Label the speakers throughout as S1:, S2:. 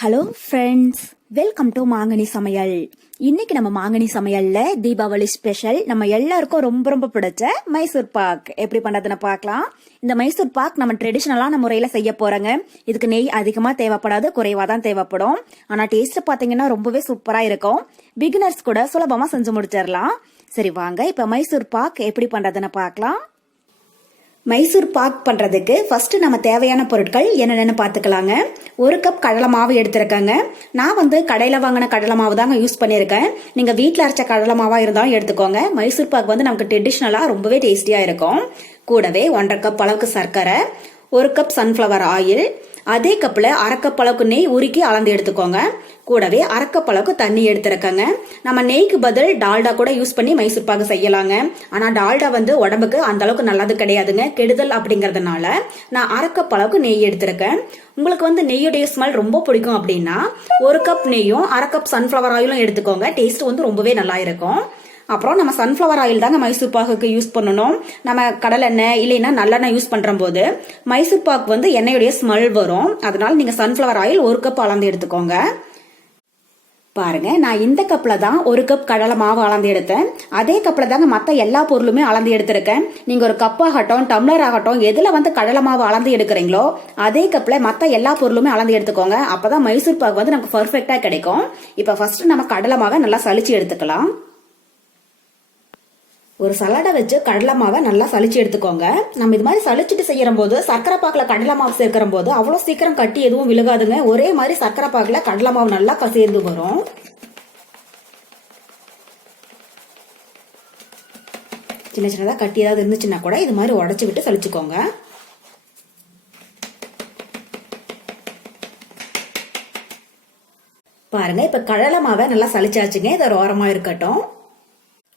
S1: Hello friends welcome to மாங்கனி சமையல் இன்னைக்கு நம்ம மாங்கனி சமையல்ல தீபாவளி ஸ்பெஷல் நம்ம எல்லாருக்கும் ரொம்ப ரொம்ப பிடிச்ச மைசூர் பாக் எப்படி பண்றதுன்னு பார்க்கலாம். இந்த மைசூர் பாக் நம்ம ட்ரெடிஷ்னலான முறையில செய்ய போறோங்க. இதுக்கு நெய் அதிகமா தேவைப்படாது குறைவா தான் தேவைப்படும். ஆனா டேஸ்ட் பாத்தீங்கன்னா ரொம்பவே சூப்பரா இருக்கும். பிகினர்ஸ் கூட சுலபமா செஞ்சு முடிச்சிடலாம். சரி வாங்க இப்ப மைசூர் பாக் எப்படி பண்றதுன்னு பார்க்கலாம். மைசூர் பாக் பண்ணுறதுக்கு ஃபஸ்ட்டு நம்ம தேவையான பொருட்கள் என்னென்னு பார்த்துக்கலாங்க. ஒரு கப் கடலை மாவு எடுத்திருக்கேங்க. நான் வந்து கடையில் வாங்கின கடலை மாவு தாங்க யூஸ் பண்ணியிருக்கேன். நீங்கள் வீட்டில் அரைச்ச கடலை மாவாக இருந்தாலும் எடுத்துக்கோங்க. மைசூர் பாக் வந்து நமக்கு ட்ரெடிஷ்னலாக ரொம்பவே டேஸ்டியாக இருக்கும். கூடவே ஒன்றரை கப் அளவுக்கு சர்க்கரை ஒரு கப் சன்ஃப்ளவர் ஆயில் அதே கப்பில் அரை நெய் உருக்கி அளந்து எடுத்துக்கோங்க. கூடவே அரை தண்ணி எடுத்துருக்கங்க நம்ம நெய்க்கு பதில் டால்டா கூட யூஸ் பண்ணி மைசூர் பாகு செய்யலாங்க. ஆனால் டால்டா வந்து உடம்புக்கு அந்த அளவுக்கு நல்லது கிடையாதுங்க. கெடுதல் அப்படிங்கறதுனால நான் அரை நெய் எடுத்திருக்கேன் உங்களுக்கு வந்து நெய்யுடைய ஸ்மெல் ரொம்ப பிடிக்கும் அப்படின்னா ஒரு கப் நெய்யும் அரை கப் சன்ஃப்ளவர் ஆயிலும் எடுத்துக்கோங்க. டேஸ்ட் வந்து ரொம்பவே நல்லா இருக்கும். அப்புறம் நம்ம சன்ஃப்ளவர் ஆயில் தாங்க மைசூர் பாகுக்கு யூஸ் பண்ணணும். நம்ம கடலெண்ணெய் இல்லைன்னா நல்லெண்ணெய் யூஸ் பண்ணுற போது மைசூர் பாக்கு வந்து எண்ணெயுடைய ஸ்மெல் வரும். அதனால நீங்கள் சன்ஃப்ளவர் ஆயில் ஒரு கப் அளந்து எடுத்துக்கோங்க. பாருங்க நான் இந்த கப்பில் தான் ஒரு கப் கடலை மாவு அளந்து எடுத்தேன். அதே கப்பில் தாங்க மற்ற எல்லா பொருளுமே அளந்து எடுத்திருக்கேன். நீங்கள் ஒரு கப் ஆகட்டும் டம்ளர் ஆகட்டும் எதில் வந்து கடலை மாவு அளந்து எடுக்கிறீங்களோ அதே கப்பில் மற்ற எல்லா பொருளுமே அளந்து எடுத்துக்கோங்க. அப்போ தான் மைசூர் பாக்கு வந்து நமக்கு பர்ஃபெக்டாக கிடைக்கும். இப்போ ஃபஸ்ட்டு நம்ம கடலை மாவை நல்லா சளிச்சு எடுத்துக்கலாம். ஒரு சலாடை வச்சு கடலை மாவை நல்லா சளிச்சு எடுத்துக்கோங்க. நம்ம இது மாதிரி சளிச்சிட்டு செய்யற போது சர்க்கரை பாக்கில் கடலை மாவு சேர்க்கிற போது அவ்வளோ சீக்கிரம் கட்டி எதுவும் விழுகாதுங்க. ஒரே மாதிரி சர்க்கரை பாக்கில் கடலை மாவு நல்லா சேர்ந்து வரும். சின்ன சின்னதாக கட்டி ஏதாவது இருந்துச்சுன்னா கூட இது மாதிரி உடச்சி விட்டு சளிச்சுக்கோங்க. பாருங்க இப்ப கடலை மாவை நல்லா சளிச்சாச்சுங்க. இதை ஓரமாக இருக்கட்டும்.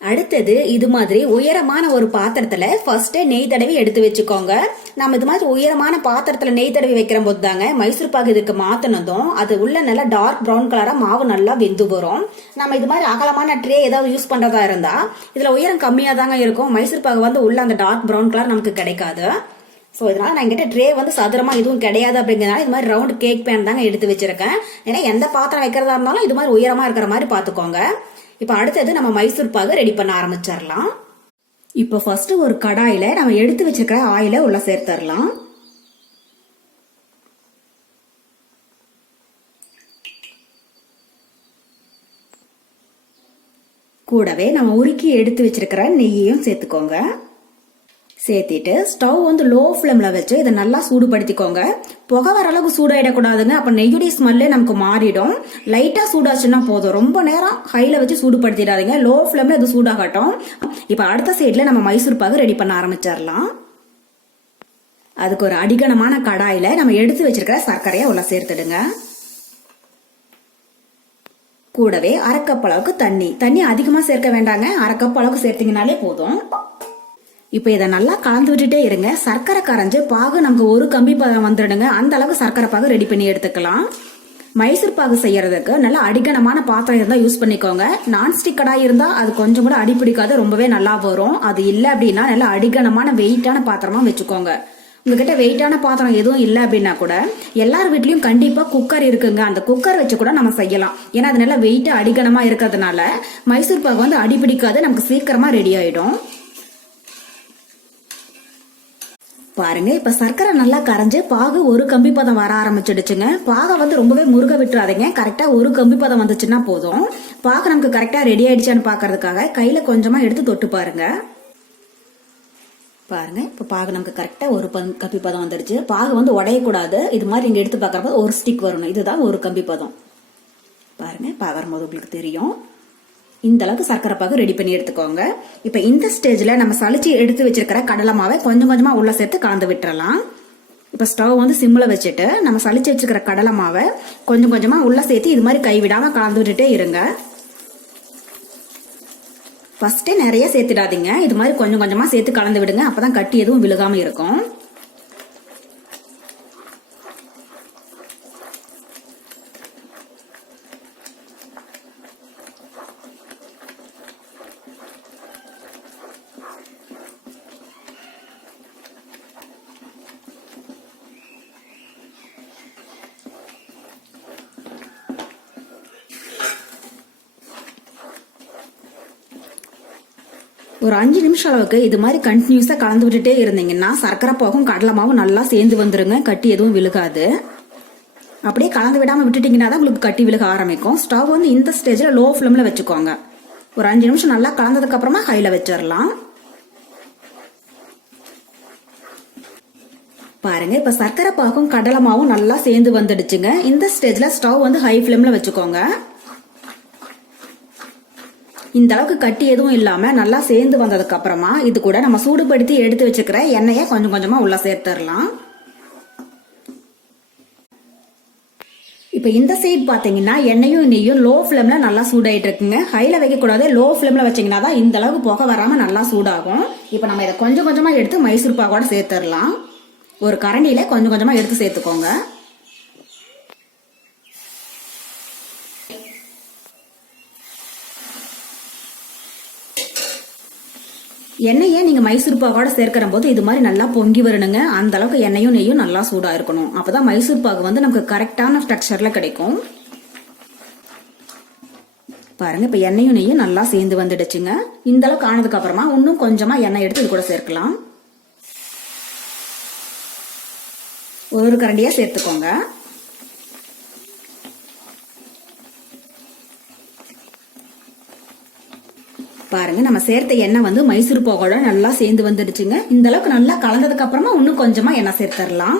S1: அடுத்தது இது மாதிரி உயரமான ஒரு பாத்திரத்துல ஃபர்ஸ்ட் நெய் தடவி எடுத்து வச்சுக்கோங்க. நம்ம இது மாதிரி உயரமான பாத்திரத்துல நெய் தடவி வைக்கிற போது தாங்க மைசூர் பாகு இதுக்கு மாத்தினதும் அது உள்ள நல்லா டார்க் ப்ரௌன் கலரா மாவு நல்லா வெந்து வரும். நம்ம இது மாதிரி அகலமான ட்ரே ஏதாவது யூஸ் பண்றதா இருந்தா இதுல உயரம் கம்மியா தாங்க இருக்கும். மைசூர் பாகு வந்து உள்ள அந்த டார்க் ப்ரௌன் கலர் நமக்கு கிடைக்காது. ஸோ இதனால் நான் எங்கிட்ட ட்ரே வந்து சதுரமாக எதுவும் கிடையாது அப்படிங்கிறதுனால இது மாதிரி ரவுண்ட் கேக் பேன் தாங்க எடுத்து வச்சிருக்கேன். ஏன்னா எந்த பாத்திரம் வைக்கிறதா இருந்தாலும் இது மாதிரி உயரமாக இருக்கிற மாதிரி பார்த்துக்கோங்க இப்போ அடுத்தது நம்ம மைசூர் பாகு ரெடி பண்ண ஆரம்பிச்சிடலாம். இப்போ ஃபர்ஸ்ட் ஒரு கடாயில நம்ம எடுத்து வச்சிருக்கிற ஆயில உள்ள சேர்த்துடலாம். கூடவே நம்ம உருக்கி எடுத்து வச்சிருக்கிற நெய்யையும் சேர்த்துக்கோங்க. சேர்த்திட்டு ஸ்டவ் வந்து லோ ஃப்ளேமில் வச்சு இதை நல்லா சூடுபடுத்திக்கோங்க. புகை வர அளவுக்கு சூடாயிடக்கூடாதுங்க. அப்போ நெய்யுடைய ஸ்மெல்லே நமக்கு மாறிடும். லைட்டாக சூடாச்சுன்னா போதும். ரொம்ப நேரம் ஹையில் வச்சு சூடுபடுத்திடாதீங்க. லோ ஃப்ளேமில் இது சூடாகட்டும். இப்போ அடுத்த சைடில் நம்ம மைசூர் பாகு ரெடி பண்ண ஆரம்பிச்சிடலாம். அதுக்கு ஒரு அடிகனமான கடாயில் நம்ம எடுத்து வச்சிருக்கிற சர்க்கரையை உள்ள சேர்த்துடுங்க. கூடவே அரை அளவுக்கு தண்ணி. தண்ணி அதிகமாக சேர்க்க வேண்டாங்க. அரை அளவுக்கு சேர்த்தீங்கனாலே போதும். இப்போ இதை நல்லா கலந்து விட்டுட்டே இருங்க. சர்க்கரை கரைஞ்சு பாகு நமக்கு ஒரு கம்பி பதம் வந்துடுங்க. அந்த அளவுக்கு சர்க்கரை பாகு ரெடி பண்ணி எடுத்துக்கலாம். மைசூர் பாகு செய்யறதுக்கு நல்லா அடிக்கணமான பாத்திரம் இருந்தால் யூஸ் பண்ணிக்கோங்க. நான்ஸ்டிக் கடாய் இருந்தால் அது கொஞ்சம் கூட அடி பிடிக்காது ரொம்பவே நல்லா வரும். அது இல்லை அப்படின்னா நல்லா அடிக்கணமான வெயிட்டான பாத்திரமா வச்சுக்கோங்க. உங்ககிட்ட வெயிட்டான பாத்திரம் எதுவும் இல்லை அப்படின்னா கூட எல்லார் வீட்லயும் கண்டிப்பா குக்கர் இருக்குங்க. அந்த குக்கர் வச்சு கூட நம்ம செய்யலாம். ஏன்னா அது நல்லா வெயிட்டா அடிக்கணமா இருக்கிறதுனால மைசூர் பாகு வந்து அடி பிடிக்காது நமக்கு சீக்கிரமா ரெடி ஆயிடும். பாருங்க இப்ப சர்க்கரை நல்லா கரைஞ்சு பாகு ஒரு கம்பி பதம் வர ஆரம்பிச்சிடுச்சுங்க. பாகை வந்து ரொம்பவே முருக விட்டுறாதீங்க. கரெக்டா ஒரு கம்பி பதம் வந்துச்சுன்னா போதும். பாகு நமக்கு கரெக்டா ரெடி ஆயிடுச்சான்னு பாக்குறதுக்காக கையில கொஞ்சமா எடுத்து தொட்டு பாருங்க. பாருங்க இப்போ பாகு நமக்கு கரெக்டாக ஒரு கம்பி பதம் வந்துடுச்சு. பாகு வந்து உடையக்கூடாது. இது மாதிரி நீங்கள் எடுத்து பாக்குறப்ப ஒரு ஸ்டிக் வரணும். இதுதான் ஒரு கம்பி பதம். பாருங்க பாகம் போது உங்களுக்கு தெரியும். இந்த அளவுக்கு சர்க்கரை பாகு ரெடி பண்ணி எடுத்துக்கோங்க. இப்போ இந்த ஸ்டேஜில் நம்ம சளிச்சு எடுத்து வச்சிருக்கிற கடலை மாவை கொஞ்சம் கொஞ்சமாக உள்ள சேர்த்து கலந்து விட்டுறலாம். இப்போ ஸ்டவ் வந்து சிம்மில் வச்சுட்டு நம்ம சளிச்சு வச்சுக்கிற கடலை மாவை கொஞ்சம் கொஞ்சமாக உள்ள சேர்த்து இது மாதிரி கைவிடாமல் கலந்து விட்டுட்டே இருங்க. ஃபஸ்ட்டே நிறைய சேர்த்துடாதீங்க. இது மாதிரி கொஞ்சம் கொஞ்சமாக சேர்த்து கலந்து விடுங்க. அப்போ தான் கட்டி எதுவும் விழுகாமல் இருக்கும். ஒரு அஞ்சு நிமிஷம் அளவுக்கு இது மாதிரி கண்டினியூஸா கலந்து விட்டுட்டே இருந்தீங்கன்னா சர்க்கரை பாகும் கடலை மாவும் நல்லா சேர்ந்து வந்துருங்க. கட்டி எதுவும் விழுகாது. அப்படியே கலந்து விடாம விட்டுட்டீங்கன்னா தான் உங்களுக்கு கட்டி விழுக ஆரம்பிக்கும். ஸ்டவ் வந்து இந்த ஸ்டேஜ்ல லோ ஃப்ளேம்ல வச்சுக்கோங்க. ஒரு அஞ்சு நிமிஷம் நல்லா கலந்ததுக்கு அப்புறமா ஹைல வச்சிடலாம். பாருங்க இப்ப சர்க்கரை பாகும் கடலை மாவும் நல்லா சேர்ந்து வந்துடுச்சுங்க. இந்த ஸ்டேஜ்ல ஸ்டவ் வந்து ஹை ஃப்ளேம்ல வச்சுக்கோங்க. இந்த அளவுக்கு கட்டி எதுவும் இல்லாம நல்லா சேர்ந்து வந்ததுக்கு அப்புறமா இது கூட நம்ம சூடுபடுத்தி எடுத்து வச்சுக்கிற எண்ணெயை கொஞ்சம் கொஞ்சமா உள்ள சேர்த்துடலாம். இப்போ இந்த சைட் பார்த்தீங்கன்னா எண்ணெயும் நெய்யும் லோ ஃப்ளேமில் நல்லா சூடாயிட்டு இருக்குங்க. ஹையில் வைக்கக்கூடாது லோ ஃப்ளேமில் வச்சீங்கன்னா தான் இந்த அளவுக்கு புகை வராமல் நல்லா சூடாகும். இப்போ நம்ம இதை கொஞ்சம் கொஞ்சமாக எடுத்து மைசூர் பாக்கோட சேர்த்துடலாம். ஒரு கரண்டியில் கொஞ்சம் கொஞ்சமாக எடுத்து சேர்த்துக்கோங்க. எண்ணெயை நீங்க மைசூர் பாகோட சேர்க்கிற போது இது மாதிரி நல்லா பொங்கி வரணுங்க. அந்த அளவுக்கு எண்ணெயும் நெய்யும் நல்லா சூடா இருக்கணும். அப்பதான் மைசூர் பாகு வந்து நமக்கு கரெக்டான ஸ்ட்ரக்சர்ல கிடைக்கும். பாருங்க இப்ப எண்ணெயும் நெய்யும் நல்லா சேர்ந்து வந்துடுச்சுங்க. இந்த அளவுக்கு ஆனதுக்கு அப்புறமா இன்னும் கொஞ்சமா எண்ணெய் எடுத்து இது கூட சேர்க்கலாம். ஒரு ஒரு கரண்டியா சேர்த்துக்கோங்க. பாருங்க நம்ம சேர்த்த எண்ணெய் வந்து மைசூர் போகோட நல்லா சேர்ந்து வந்துடுச்சுங்க. இந்த அளவுக்கு நல்லா கலந்ததுக்கு அப்புறமா இன்னும் கொஞ்சமா எண்ணெய் சேர்த்துடலாம்.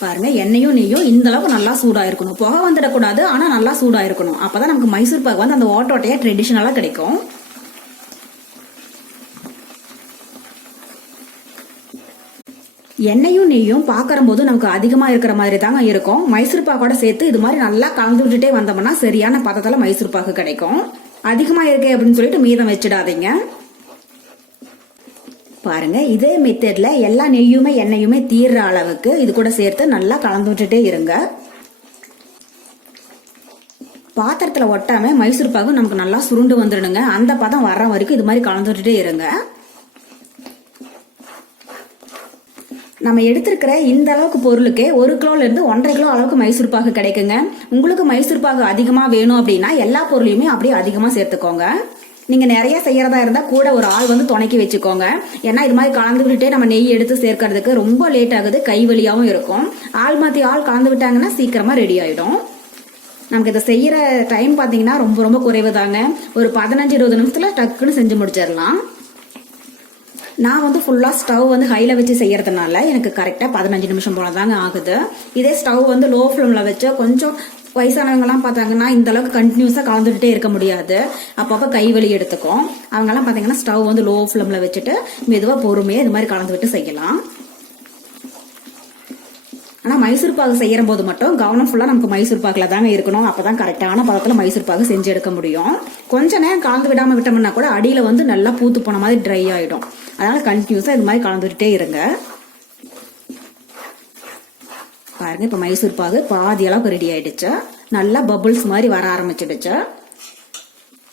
S1: பாருங்க எண்ணெயும் நெய்யும் இந்த அளவுக்கு நல்லா சூடா இருக்கணும் புகை வந்துடக்கூடாது ஆனா நல்லா சூடா இருக்கணும் அப்பதான் நமக்கு மைசூர் பாகு வந்து அந்த ஓட்டோட்டையா ட்ரெடிஷனலா கிடைக்கும். எண்ணெயும் நெய்யும் பார்க்கற போது நமக்கு அதிகமா இருக்கிற மாதிரி தாங்க இருக்கும். மைசூர் பாக்கோட சேர்த்து இது மாதிரி நல்லா கலந்து விட்டுட்டே வந்தோம்னா சரியான பதத்துல மைசூர் பாக்கு கிடைக்கும். அதிகமா இருக்கு அப்படின்னு சொல்லிட்டு மீதம் வச்சிடாதீங்க. பாருங்க இதே மெத்தட்ல எல்லா நெய்யுமே எண்ணெயுமே தீர்ற அளவுக்கு இது கூட சேர்த்து நல்லா கலந்து விட்டுட்டே இருங்க. பாத்திரத்துல ஒட்டாம மைசூர் பாக்கு நமக்கு நல்லா சுருண்டு வந்துடுங்க அந்த பதம் வர்ற வரைக்கும் இது மாதிரி கலந்து விட்டுட்டே இருங்க. நம்ம எடுத்திருக்கிற இந்த அளவுக்கு பொருளுக்கு ஒரு கிலோல இருந்து ஒன்றரை கிலோ அளவுக்கு மைசூர் பாகு கிடைக்குங்க. உங்களுக்கு மைசூர் பாகு அதிகமா வேணும் அப்படின்னா எல்லா பொருளையுமே அப்படியே அதிகமா சேர்த்துக்கோங்க. நீங்க நிறைய செய்யறதா இருந்தா கூட ஒரு ஆள் வந்து துணைக்கி வச்சுக்கோங்க. ஏன்னா இது மாதிரி கலந்து விட்டுட்டே நம்ம நெய் எடுத்து சேர்க்கறதுக்கு ரொம்ப லேட் ஆகுது கை வலியாவும் இருக்கும். ஆள் மாத்தி ஆள் கலந்து விட்டாங்கன்னா சீக்கிரமா ரெடி ஆயிடும். நமக்கு இதை செய்யற டைம் பாத்தீங்கன்னா ரொம்ப ரொம்ப குறைவு தாங்க. ஒரு பதினஞ்சு இருபது நிமிஷத்துல டக்குன்னு செஞ்சு முடிச்சிடலாம். நான் வந்து ஃபுல்லாக ஸ்டவ் வந்து ஹையில் வச்சு செய்யறதுனால எனக்கு கரெக்டாக பதினஞ்சு நிமிஷம் போல தாங்க ஆகுது. இதே ஸ்டவ் வந்து லோ ஃப்ளேமில் வச்சு கொஞ்சம் வயசானவங்கலாம் பார்த்தாங்கன்னா இந்த அளவுக்கு கண்டினியூஸாக கலந்துகிட்டே இருக்க முடியாது. அப்பப்போ கை வலி எடுத்துக்கும். அவங்கெல்லாம் பார்த்தீங்கன்னா ஸ்டவ் வந்து லோ ஃப்ளேமில் வச்சுட்டு மெதுவாக பொறுமையாக இது மாதிரி கலந்து விட்டு செய்யலாம். ஆனால் மைசூர் பாகு செய்யற போது மட்டும் கவனம் ஃபுல்லாக நமக்கு மைசூர் பாகில் தாங்க இருக்கணும். அப்போ தான் கரெக்டான பதத்தில் மைசூர் பாகு செஞ்சு எடுக்க முடியும். கொஞ்ச நேரம் கலந்து விடாமல் விட்டோம்னா கூட அடியில் வந்து நல்லா பூத்து போன மாதிரி ட்ரை ஆகிடும் அதனால் கண்டினியூஸாக இது மாதிரி கலந்துக்கிட்டே இருங்க. பாருங்க இப்போ மைசூர் பாகு பாதி அளவுக்கு ரெடி ஆயிடுச்சு. நல்லா பபுள்ஸ் மாதிரி வர ஆரம்பிச்சிடுச்சு.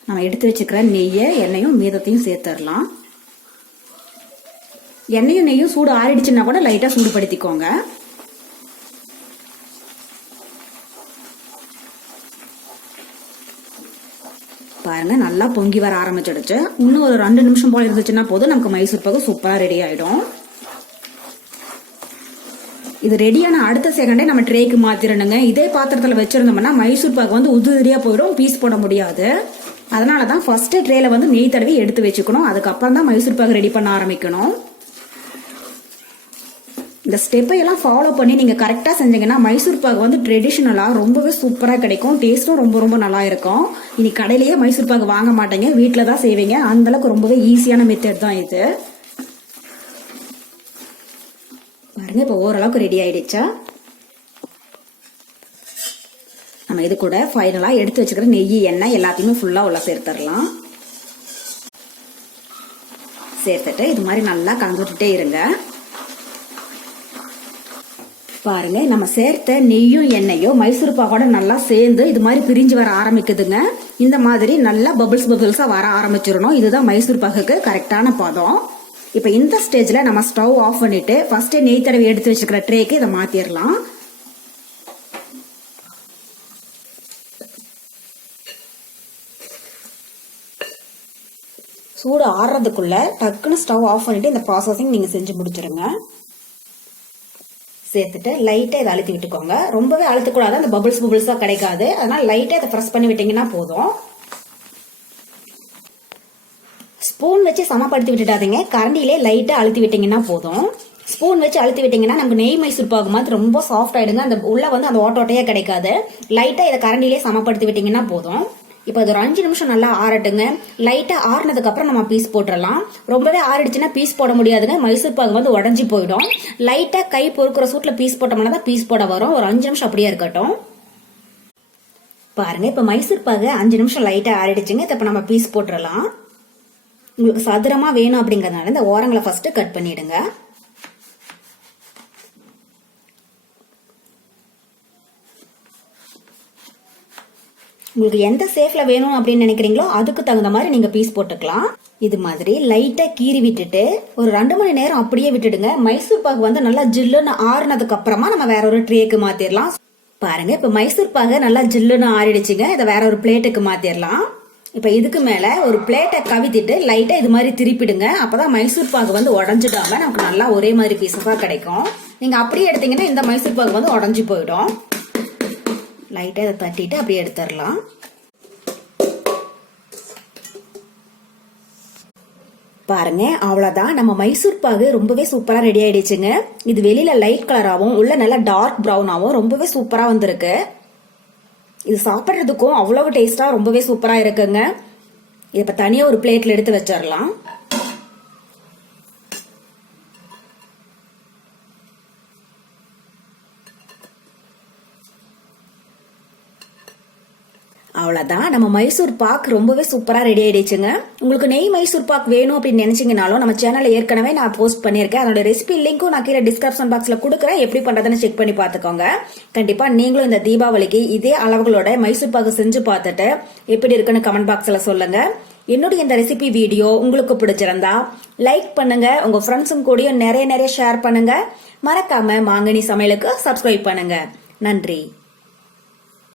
S1: நம்ம எடுத்து வச்சுக்கிற நெய்யை எண்ணெயும் மீதத்தையும் சேர்த்துடலாம். எண்ணெயும் நெய்யும் சூடு ஆறிடுச்சுன்னா கூட லைட்டாக சூடுபடுத்திக்கோங்க. பாருங்க நல்லா பொங்கி வர ஆரம்பிச்சிடுச்சு. இன்னும் ஒரு ரெண்டு நிமிஷம் போல இருந்துச்சுன்னா போதும் நமக்கு மைசூர் பாக்கு சூப்பரா ரெடி ஆயிடும். இது ரெடியான அடுத்த செகண்டே நம்ம ட்ரேக்கு மாத்திரணுங்க. இதே பாத்திரத்துல வச்சிருந்தோம்னா மைசூர் பாக்கு வந்து உதிரியா போயிடும் பீஸ் போட முடியாது. அதனால தான் ஃபர்ஸ்ட் ட்ரேல வந்து நெய் தடவி எடுத்து வச்சுக்கணும். அதுக்கப்புறம் தான் மைசூர் பாக்கு ரெடி பண்ண ஆரம்பிக்கணும். இந்த ஸ்டெப்பை எல்லாம் ஃபாலோ பண்ணி நீங்கள் கரெக்டாக செஞ்சீங்கன்னா மைசூர் பாகு வந்து ட்ரெடிஷ்னலாக ரொம்பவே சூப்பராக கிடைக்கும். டேஸ்ட்டும் ரொம்ப ரொம்ப நல்லா இருக்கும். இனி கடையிலேயே மைசூர் பாகு வாங்க மாட்டேங்க. வீட்டில் தான் செய்வீங்க. அந்தளவுக்கு ரொம்பவே ஈஸியான மெத்தட் தான் இது. பாருங்க இப்போ ஓரளவுக்கு ரெடி ஆயிடுச்சா? நம்ம இது கூட ஃபைனலாக எடுத்து வச்சுக்கிற நெய் எண்ணெய் எல்லாத்தையுமே ஃபுல்லாக உள்ள சேர்த்துடலாம் சேர்த்துட்டு இது மாதிரி நல்லா கலந்து விட்டுட்டே இருங்க. பாருங்க நம்ம சேர்த்த நெய்யும் எண்ணெயும் மைசூர் பாக்கோட நல்லா சேர்ந்து இது மாதிரி பிரிஞ்சு வர ஆரம்பிக்குதுங்க. இந்த மாதிரி நல்லா பபிள்ஸ் பபிள்ஸா வர ஆரம்பிச்சிடணும். இதுதான் மைசூர் பாகுக்கு கரெக்டான பதம். இப்போ இந்த ஸ்டேஜ்ல நம்ம ஸ்டவ் ஆஃப் பண்ணிட்டு ஃபர்ஸ்ட் நெய் தடவை எடுத்து வச்சுக்கிற ட்ரேக்கு இதை மாத்திரலாம். சூடு ஆறுறதுக்குள்ள டக்குன்னு ஸ்டவ் ஆஃப் பண்ணிட்டு இந்த ப்ராசஸிங் நீங்க செஞ்சு முடிச்சிருங்க. சேர்த்துட்டு லைட்டாக இதை அழுத்தி விட்டுக்கோங்க. ரொம்பவே அழுத்தக்கூடாது. அந்த பபுள்ஸ் பபுள்ஸாக கிடைக்காது. அதனால் லைட்டாக இதை ப்ரெஸ் பண்ணி விட்டிங்கன்னா போதும். ஸ்பூன் வச்சு சமப்படுத்தி விட்டுட்டாதீங்க கரண்டிலே லைட்டாக அழுத்தி விட்டிங்கன்னா போதும். ஸ்பூன் வச்சு அழுத்தி விட்டிங்கன்னா நமக்கு நெய் மைசூர் பாகு மாதிரி ரொம்ப சாஃப்ட் ஆகிடுங்க அந்த உள்ளே வந்து அந்த ஓட்டோட்டையே கிடைக்காது. லைட்டாக இதை கரண்டிலே சமப்படுத்தி விட்டிங்கன்னா போதும். இப்போ அது ஒரு அஞ்சு நிமிஷம் நல்லா ஆறட்டுங்க. லைட்டாக ஆறுனதுக்கப்புறம் நம்ம பீஸ் போட்டுடலாம் ரொம்பவே ஆறிடுச்சுன்னா பீஸ் போட முடியாதுங்க. மைசூர் பாகு வந்து உடஞ்சி போயிடும். லைட்டாக கை பொறுக்கிற சூட்டில் பீஸ் போட்டோம்னா தான் பீஸ் போட வரும். ஒரு அஞ்சு நிமிஷம் அப்படியே இருக்கட்டும். பாருங்க இப்போ மைசூர் பாகு அஞ்சு நிமிஷம் லைட்டாக ஆறிடுச்சுங்க. இதை இப்போ நம்ம பீஸ் போட்டுடலாம் உங்களுக்கு சதுரமாக வேணும் அப்படிங்கறதுனால இந்த ஓரங்களை ஃபஸ்ட்டு கட் பண்ணிடுங்க. உங்களுக்கு எந்த சேஃப்ல வேணும் அப்படின்னு நினைக்கிறீங்களோ அதுக்கு தகுந்த மாதிரி நீங்க பீஸ் போட்டுக்கலாம். இது மாதிரி லைட்டா கீறி விட்டுட்டு ஒரு ரெண்டு மணி நேரம் அப்படியே விட்டுடுங்க. மைசூர் பாகு வந்து நல்லா ஜில்லுன்னு ஆறுனதுக்கு அப்புறமா நம்ம வேற ஒரு ட்ரேக்கு மாத்திரலாம். பாருங்க இப்ப மைசூர் பாக நல்லா ஜில்லுன்னு ஆறிடுச்சுங்க. இதை வேற ஒரு பிளேட்டுக்கு மாத்திரலாம். இப்ப இதுக்கு மேல ஒரு பிளேட்டை கவித்திட்டு லைட்டா இது மாதிரி திருப்பிடுங்க. அப்பதான் மைசூர் பாகு வந்து உடஞ்சிடாம நமக்கு நல்லா ஒரே மாதிரி பீசஸா கிடைக்கும். நீங்க அப்படியே எடுத்தீங்கன்னா இந்த மைசூர் பாகு வந்து உடஞ்சி போயிடும். லைட்டாக இதை தட்டிட்டு அப்படியே எடுத்துடலாம். பாருங்க அவ்வளோதான் நம்ம மைசூர் பாகு ரொம்பவே சூப்பராக ரெடி ஆயிடுச்சுங்க. இது வெளியில லைட் கலராகவும் உள்ள நல்லா டார்க் ப்ரௌனாகவும் ரொம்பவே சூப்பராக வந்திருக்கு. இது சாப்பிட்றதுக்கும் அவ்வளவு டேஸ்டாக ரொம்பவே சூப்பராக இருக்குங்க. இதை இப்போ தனியாக ஒரு பிளேட்டில் எடுத்து வச்சிடலாம். அவ்வளோதான் நம்ம மைசூர் பாக் ரொம்பவே சூப்பராக ரெடி ஆயிடுச்சுங்க. உங்களுக்கு நெய் மைசூர் பாக் வேணும் அப்படின்னு நினைச்சீங்கனாலும் நம்ம சேனல்ல ஏற்கனவே நான் போஸ்ட் பண்ணியிருக்கேன். அதோட ரெசிபி லிங்க்கும் நான் கீழே டிஸ்கிரிப்ஷன் பாக்ஸில் கொடுக்குறேன். எப்படி பண்ணுறதுன்னு செக் பண்ணி பார்த்துக்கோங்க. கண்டிப்பாக நீங்களும் இந்த தீபாவளிக்கு இதே அளவுகளோட மைசூர் பாக்கு செஞ்சு பார்த்துட்டு எப்படி இருக்குன்னு கமெண்ட் பாக்ஸில் சொல்லுங்க. என்னுடைய இந்த ரெசிபி வீடியோ உங்களுக்கு பிடிச்சிருந்தா லைக் பண்ணுங்க. உங்க ஃப்ரெண்ட்ஸும் கூடயும் நிறைய நிறைய ஷேர் பண்ணுங்க. மறக்காம மாங்கனி சமையலுக்கு சப்ஸ்கிரைப் பண்ணுங்க. நன்றி.